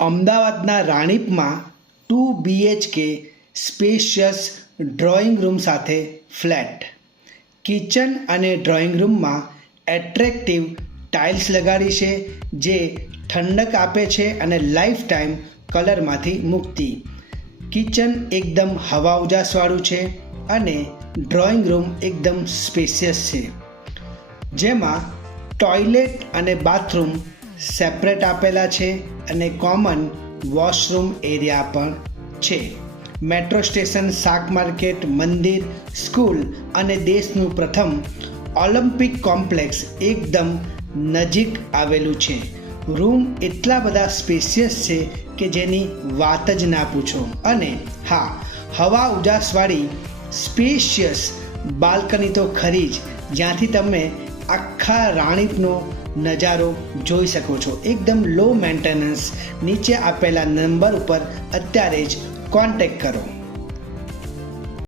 અમદાવાદના રાણીપમાં 2 BHK spacious drawing room સાથે flat. Kitchen અને ડ્રોઈંગ રૂમમાં એટ્રેક્ટિવ ટાઇલ્સ લગાડી છે જે ઠંડક આપે છે અને લાઈફ ટાઈમ કલરમાંથી મુક્તિ. કિચન એકદમ હવા ઉજાસવાળું છે અને ડ્રોઈંગ રૂમ એકદમ સ્પેશિયસ છે, જેમાં ટોયલેટ અને બાથરૂમ સેપરેટ આપેલા છે અને કોમન વોશરૂમ એરિયા પણ છે. મેટ્રો સ્ટેશન, શાક માર્કેટ, મંદિર, સ્કૂલ અને દેશનું પ્રથમ ઓલિમ્પિક કોમ્પ્લેક્સ એકદમ નજીક આવેલું છે. રૂમ એટલા બધા સ્પેશિયસ છે કે જેની વાત જ ના પૂછો. અને હા, હવા ઉજાસવાળી સ્પેશિયસ બાલ્કની તો ખરી જ, જ્યાંથી તમે આખા રાણીપનો નજારો જોઈ શકો છો. એકદમ લો મેન્ટેનન્સ. નીચે આપેલા નંબર ઉપર અત્યારે જ કોન્ટેક્ટ કરો.